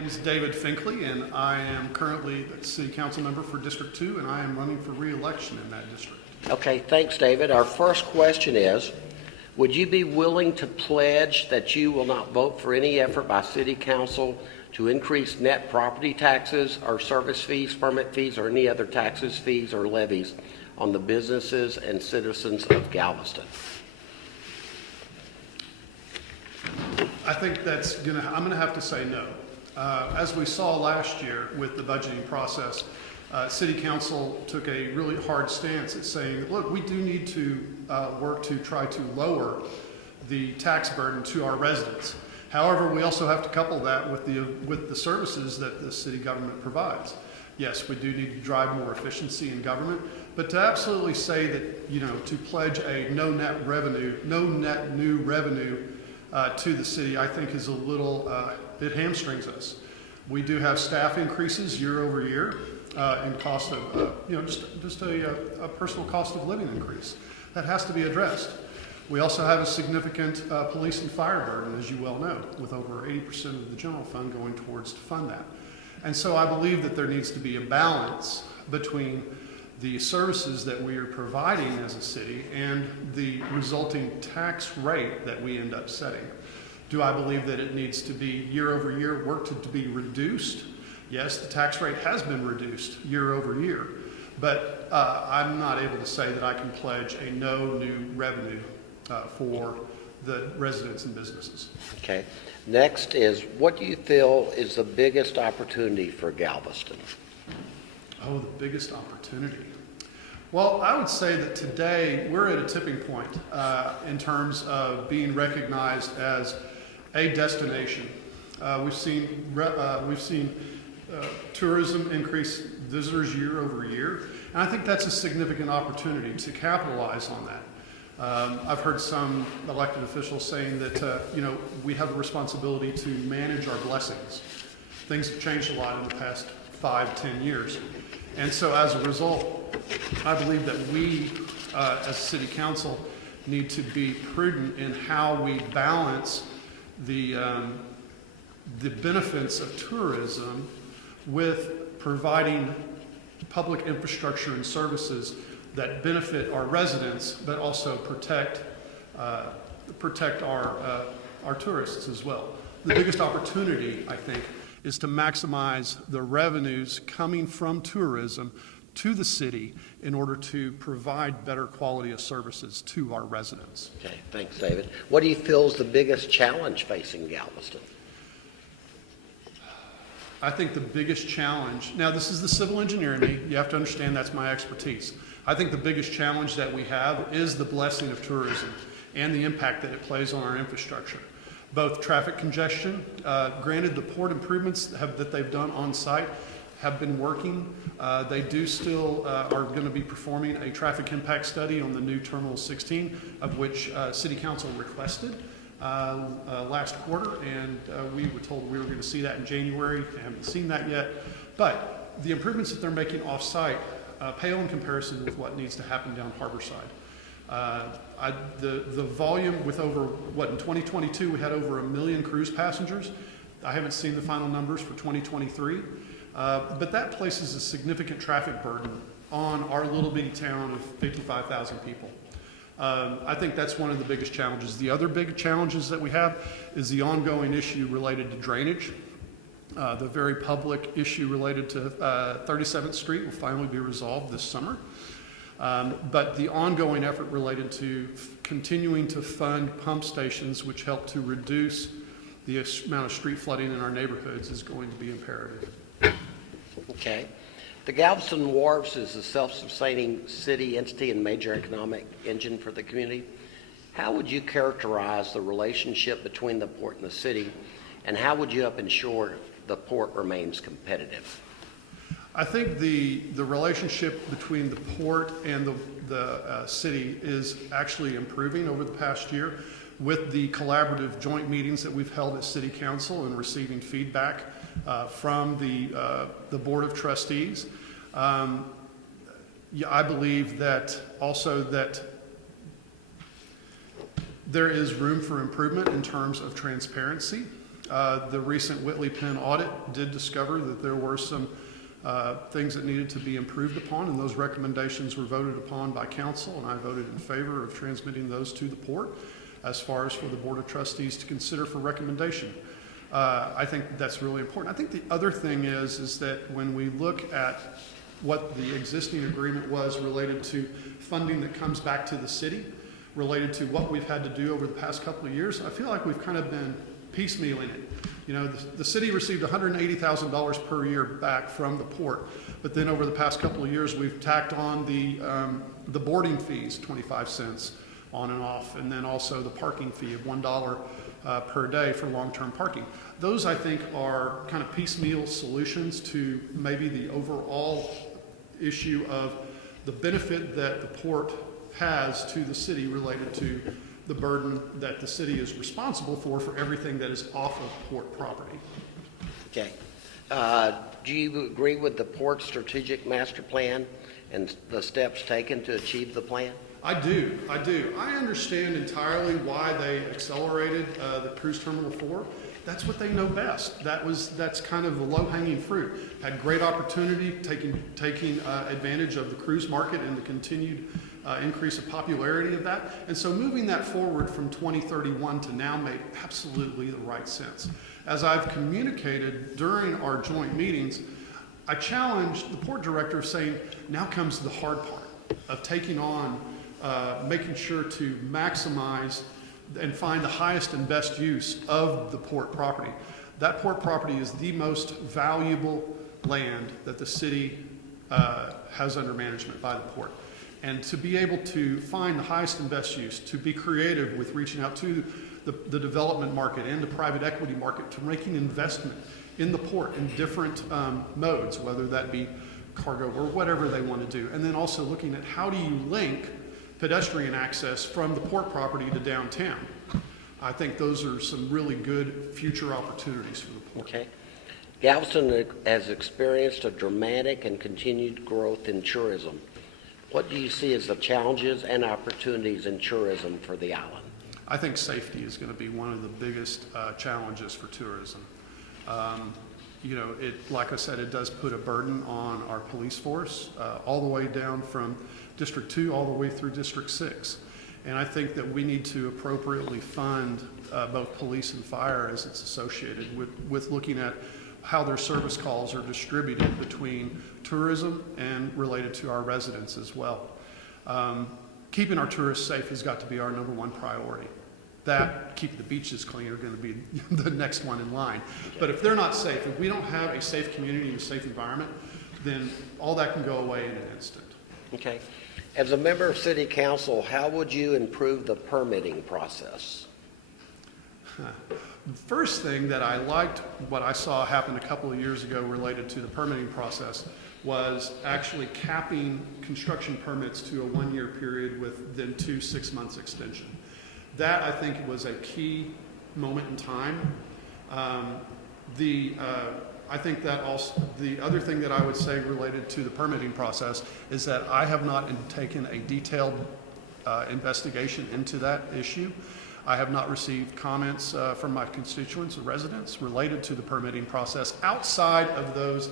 name is David Finklea, and I am currently the City Council member for District 2, and I am running for re-election in that district. Okay, thanks, David. Our first question is, would you be willing to pledge that you will not vote for any effort by City Council to increase net property taxes or service fees, permit fees, or any other taxes, fees, or levies on the businesses and citizens of Galveston? I think I'm gonna have to say no. As we saw last year with the budgeting process, City Council took a really hard stance at saying, look, we do need to work to try to lower the tax burden to our residents. However, we also have to couple that with the services that the city government provides. Yes, we do need to drive more efficiency in government, but to absolutely say that, to pledge a no net new revenue to the city, I think is a little, it hamstrings us. We do have staff increases year over year in cost of, just a personal cost of living increase. That has to be addressed. We also have a significant police and fire burden, as you well know, with over 80% of the general fund going towards to fund that. And so I believe that there needs to be a balance between the services that we are providing as a city and the resulting tax rate that we end up setting. Do I believe that it needs to be year over year worked to be reduced? Yes, the tax rate has been reduced year over year, but I'm not able to say that I can pledge a no new revenue for the residents and businesses. Okay. Next is, what do you feel is the biggest opportunity for Galveston? Oh, the biggest opportunity. Well, I would say that today we're at a tipping point in terms of being recognized as a destination. We've seen tourism increase visitors year over year, and I think that's a significant opportunity to capitalize on that. I've heard some elected officials saying that we have a responsibility to manage our blessings. Things have changed a lot in the past 5-10 years. And so as a result, I believe that we, as City Council, need to be prudent in how we balance the benefits of tourism with providing public infrastructure and services that benefit our residents, but also protect our tourists as well. The biggest opportunity, I think, is to maximize the revenues coming from tourism to the city in order to provide better quality of services to our residents. Okay, thanks, David. What do you feel is the biggest challenge facing Galveston? I think the biggest challenge, now this is the civil engineer in me, you have to understand that's my expertise. I think the biggest challenge that we have is the blessing of tourism and the impact that it plays on our infrastructure. Both traffic congestion, granted the port improvements that they've done on site have been working. They do still are going to be performing a traffic impact study on the new Terminal 16, of which City Council requested last quarter, and we were told we were going to see that in January. I haven't seen that yet, but the improvements that they're making off-site pale in comparison with what needs to happen down Harborside. The volume with over, in 2022 we had over 1 million cruise passengers. I haven't seen the final numbers for 2023, but that places a significant traffic burden on our little bitty town of 55,000 people. I think that's one of the biggest challenges. The other big challenges that we have is the ongoing issue related to drainage. The very public issue related to 37th Street will finally be resolved this summer. But the ongoing effort related to continuing to fund pump stations which help to reduce the amount of street flooding in our neighborhoods is going to be imperative. Okay. The Galveston Wharves is a self-sustaining city entity and major economic engine for the community. How would you characterize the relationship between the port and the city, and how would you help ensure the port remains competitive? I think the relationship between the port and the city is actually improving over the past year with the collaborative joint meetings that we've held at City Council and receiving feedback from the Board of Trustees. I believe that also that there is room for improvement in terms of transparency. The recent Whitley Penn audit did discover that there were some things that needed to be improved upon, and those recommendations were voted upon by council, and I voted in favor of transmitting those to the port as far as for the Board of Trustees to consider for recommendation. I think that's really important. I think the other thing is that when we look at what the existing agreement was related to funding that comes back to the city, related to what we've had to do over the past couple of years, I feel like we've kind of been piecemealing it. You know, the city received $180,000 per year back from the port, but then over the past couple of years, we've tacked on the boarding fees, 25 cents on and off, and then also the parking fee of $1 per day for long-term parking. Those, I think, are kind of piecemeal solutions to maybe the overall issue of the benefit that the port has to the city related to the burden that the city is responsible for everything that is off of port property. Okay. Do you agree with the port strategic master plan and the steps taken to achieve the plan? I do. I understand entirely why they accelerated the Cruise Terminal 4. That's what they know best. That's kind of the low-hanging fruit. Had great opportunity taking advantage of the cruise market and the continued increase of popularity of that. And so moving that forward from 2031 to now made absolutely the right sense. As I've communicated during our joint meetings, I challenged the port director saying, now comes the hard part of taking on, making sure to maximize and find the highest and best use of the port property. That port property is the most valuable land that the city has under management by the port. And to be able to find the highest and best use, to be creative with reaching out to the development market and the private equity market, to making investment in the port in different modes, whether that be cargo or whatever they want to do. And then also looking at how do you link pedestrian access from the port property to downtown. I think those are some really good future opportunities for the port. Okay. Galveston has experienced a dramatic and continued growth in tourism. What do you see as the challenges and opportunities in tourism for the island? I think safety is going to be one of the biggest challenges for tourism. You know, like I said, it does put a burden on our police force, all the way down from District 2 all the way through District 6. And I think that we need to appropriately fund both police and fire as it's associated with looking at how their service calls are distributed between tourism and related to our residents as well. Keeping our tourists safe has got to be our #1 priority. That, keeping the beaches clean, are going to be the next one in line. But if they're not safe, if we don't have a safe community and a safe environment, then all that can go away in an instant. Okay. As a member of City Council, how would you improve the permitting process? The first thing that I liked, what I saw happen a couple of years ago related to the permitting process, was actually capping construction permits to a 1-year period with then 2 6-month extension. That, I think, was a key moment in time. I think that also, the other thing that I would say related to the permitting process is that I have not taken a detailed investigation into that issue. I have not received comments from my constituents or residents related to the permitting process outside of those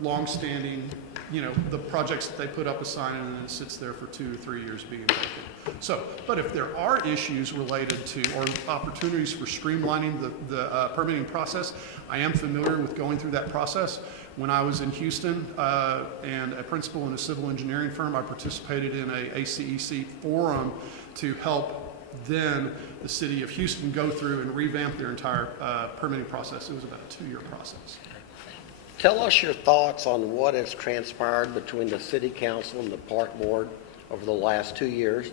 long-standing, you know, the projects that they put up a sign and then it sits there for 2 or 3 years being vacant. So, but if there are issues related to or opportunities for streamlining the permitting process, I am familiar with going through that process. When I was in Houston and a principal in a civil engineering firm, I participated in a ACEC forum to help then the city of Houston go through and revamp their entire permitting process. It was about a 2-year process. Tell us your thoughts on what has transpired between the City Council and the Park Board over the last 2 years.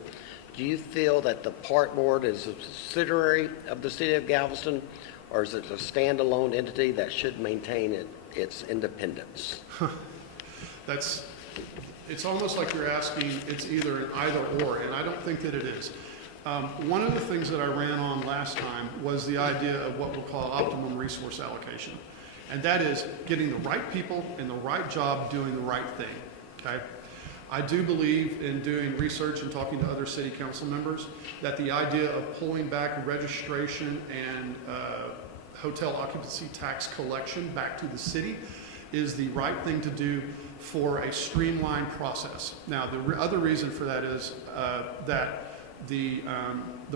Do you feel that the Park Board is a subsidiary of the City of Galveston, or is it a standalone entity that should maintain its independence? It's almost like you're asking, it's either an either or, and I don't think that it is. One of the things that I ran on last time was the idea of what we'll call optimum resource allocation. And that is getting the right people in the right job doing the right thing, okay? I do believe in doing research and talking to other city council members that the idea of pulling back registration and hotel occupancy tax collection back to the city is the right thing to do for a streamlined process. Now, the other reason for that is that the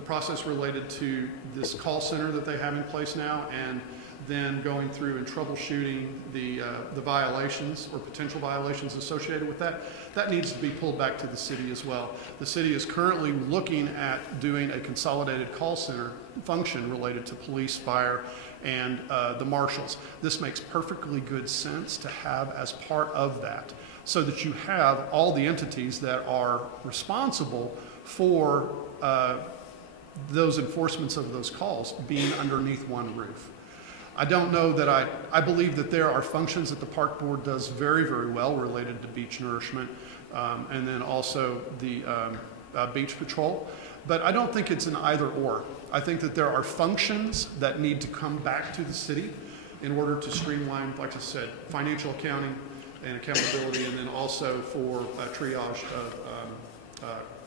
process related to this call center that they have in place now, and then going through and troubleshooting the violations or potential violations associated with that, that needs to be pulled back to the city as well. The city is currently looking at doing a consolidated call center function related to police, fire, and the marshals. This makes perfectly good sense to have as part of that, so that you have all the entities that are responsible for those enforcements of those calls being underneath one roof. I don't know that I believe that there are functions that the park board does very, very well related to beach nourishment, and then also the beach patrol. But I don't think it's an either or. I think that there are functions that need to come back to the city in order to streamline, like I said, financial accounting and accountability, and then also for triage of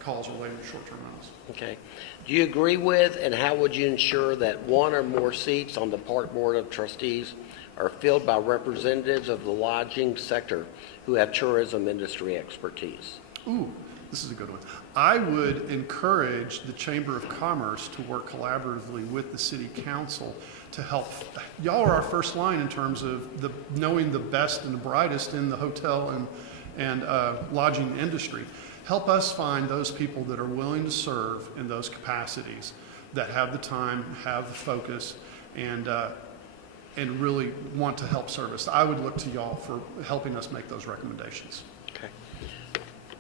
calls related to short-term rentals. Okay. Do you agree with, and how would you ensure that one or more seats on the Park Board of Trustees are filled by representatives of the lodging sector who have tourism industry expertise? Ooh, this is a good one. I would encourage the Chamber of Commerce to work collaboratively with the City Council to help. Y'all are our first line in terms of knowing the best and the brightest in the hotel and lodging industry. Help us find those people that are willing to serve in those capacities, that have the time, have the focus, and really want to help service. I would look to y'all for helping us make those recommendations. Okay.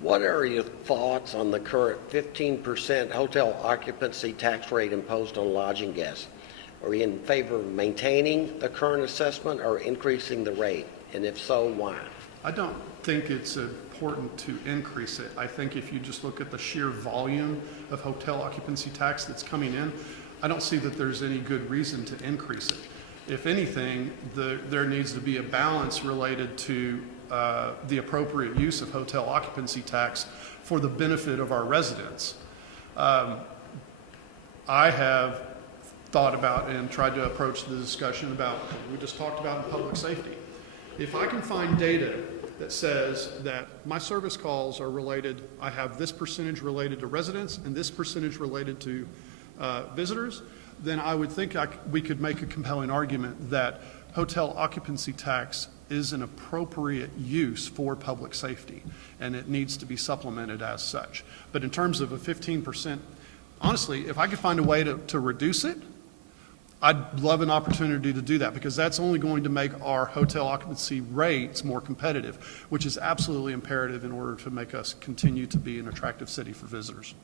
What are your thoughts on the current 15% hotel occupancy tax rate imposed on lodging guests? Are you in favor of maintaining the current assessment or increasing the rate? And if so, why? I don't think it's important to increase it. I think if you just look at the sheer volume of hotel occupancy tax that's coming in, I don't see that there's any good reason to increase it. If anything, there needs to be a balance related to the appropriate use of hotel occupancy tax for the benefit of our residents. I have thought about and tried to approach the discussion about what we just talked about in public safety. If I can find data that says that my service calls are related, I have this percentage related to residents and this percentage related to visitors, then I would think we could make a compelling argument that hotel occupancy tax is an appropriate use for public safety, and it needs to be supplemented as such. But in terms of a 15%, honestly, if I could find a way to reduce it, I'd love an opportunity to do that, because that's only going to make our hotel occupancy rates more competitive, which is absolutely imperative in order to make us continue to be an attractive city for visitors.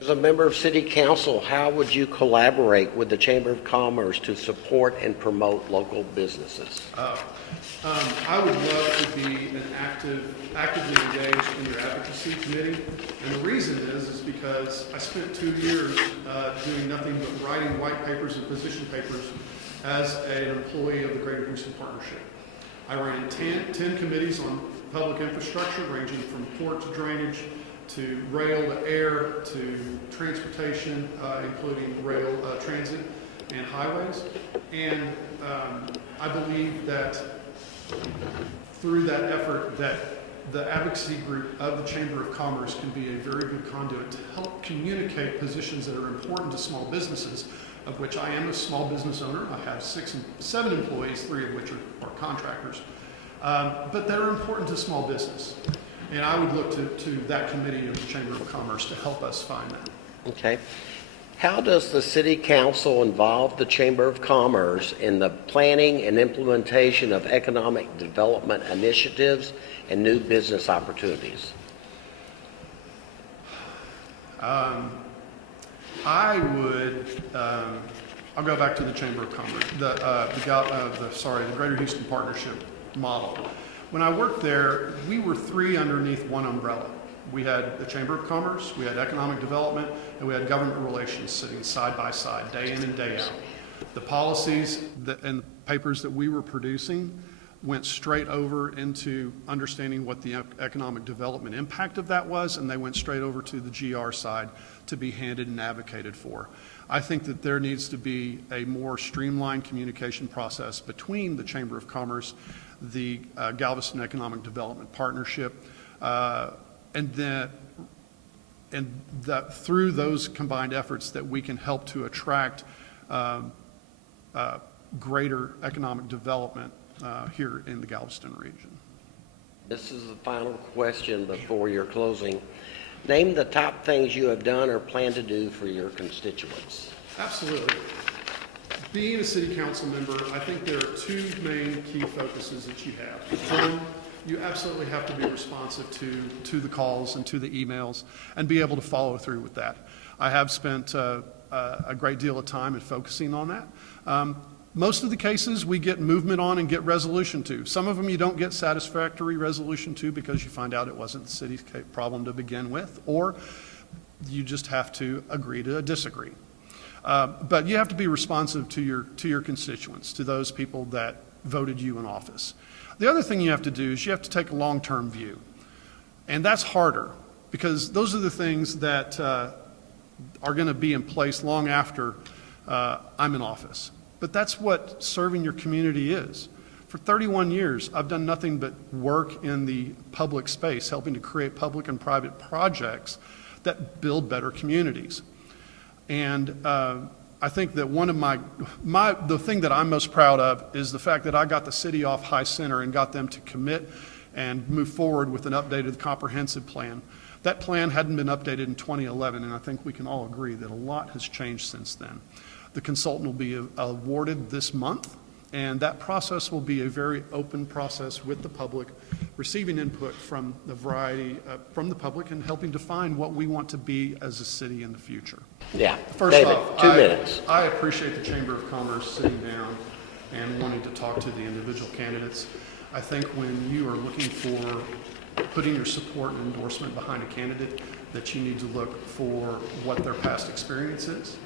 As a member of City Council, how would you collaborate with the Chamber of Commerce to support and promote local businesses? I would love to be actively engaged in your advocacy committee, and the reason is because I spent 2 years doing nothing but writing white papers and position papers as an employee of the Greater Houston Partnership. I ran 10 committees on public infrastructure, ranging from port to drainage, to rail to air, to transportation, including rail transit and highways. And I believe that through that effort, that the advocacy group of the Chamber of Commerce can be a very good conduit to help communicate positions that are important to small businesses, of which I am a small business owner. I have 7 employees, 3 of which are contractors, but that are important to small business. And I would look to that committee of the Chamber of Commerce to help us find that. Okay. How does the City Council involve the Chamber of Commerce in the planning and implementation of economic development initiatives and new business opportunities? I'll go back to the Chamber of Commerce, the Greater Houston Partnership model. When I worked there, we were 3 underneath one umbrella. We had the Chamber of Commerce, we had economic development, and we had government relations sitting side by side, day in and day out. The policies and papers that we were producing went straight over into understanding what the economic development impact of that was, and they went straight over to the GR side to be handed and advocated for. I think that there needs to be a more streamlined communication process between the Chamber of Commerce, the Galveston Economic Development Partnership, and that through those combined efforts that we can help to attract greater economic development here in the Galveston region. This is the final question before your closing. Name the top things you have done or plan to do for your constituents. Absolutely. Being a city council member, I think there are two main key focuses that you have. One, you absolutely have to be responsive to the calls and to the emails and be able to follow through with that. I have spent a great deal of time in focusing on that. Most of the cases we get movement on and get resolution to. Some of them you don't get satisfactory resolution to because you find out it wasn't the city's problem to begin with, or you just have to agree to disagree. But you have to be responsive to your constituents, to those people that voted you in office. The other thing you have to do is you have to take a long-term view. And that's harder because those are the things that are going to be in place long after I'm in office. But that's what serving your community is. For 31 years, I've done nothing but work in the public space, helping to create public and private projects that build better communities. And I think that one of the thing that I'm most proud of is the fact that I got the city off high center and got them to commit and move forward with an updated comprehensive plan. That plan hadn't been updated in 2011, and I think we can all agree that a lot has changed since then. The consultant will be awarded this month, and that process will be a very open process with the public, receiving input from the variety, from the public, and helping define what we want to be as a city in the future. Yeah. First David, off, 2 minutes. I appreciate the Chamber of Commerce sitting down and wanting to talk to the individual candidates. I think when you are looking for putting your support and endorsement behind a candidate, that you need to look for what their past experience is.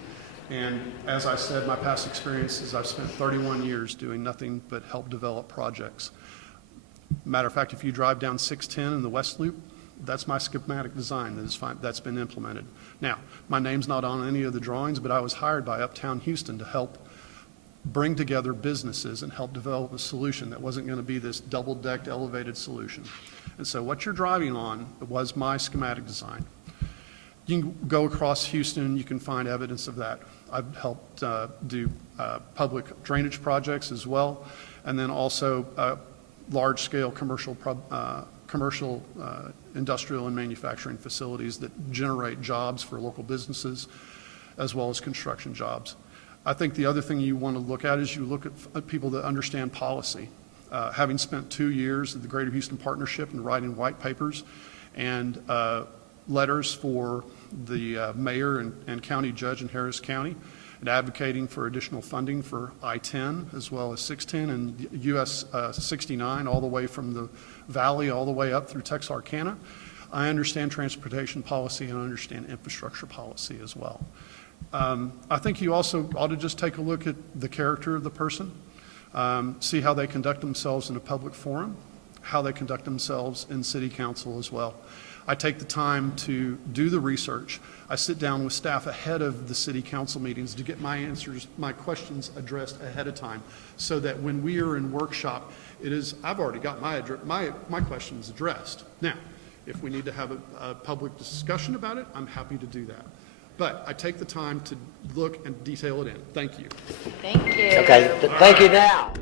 And as I said, my past experience is I've spent 31 years doing nothing but help develop projects. Matter of fact, if you drive down 610 in the West Loop, that's my schematic design that's been implemented. Now, my name's not on any of the drawings, but I was hired by Uptown Houston to help bring together businesses and help develop a solution that wasn't going to be this double-decked elevated solution. And so what you're driving on was my schematic design. You can go across Houston, you can find evidence of that. I've helped do public drainage projects as well, and then also large-scale commercial, industrial and manufacturing facilities that generate jobs for local businesses, as well as construction jobs. I think the other thing you want to look at is you look at people that understand policy. Having spent 2 years at the Greater Houston Partnership and writing white papers and letters for the mayor and county judge in Harris County, and advocating for additional funding for I-10 as well as 610 and US 69 all the way from the valley all the way up through Texarkana. I understand transportation policy and I understand infrastructure policy as well. I think you also ought to just take a look at the character of the person, see how they conduct themselves in a public forum, how they conduct themselves in city council as well. I take the time to do the research. I sit down with staff ahead of the city council meetings to get my answers, my questions addressed ahead of time, so that when we are in workshop, I've already got my questions addressed. Now, if we need to have a public discussion about it, I'm happy to do that. But I take the time to look and detail it in. Thank you. Thank you. Okay, thank you now.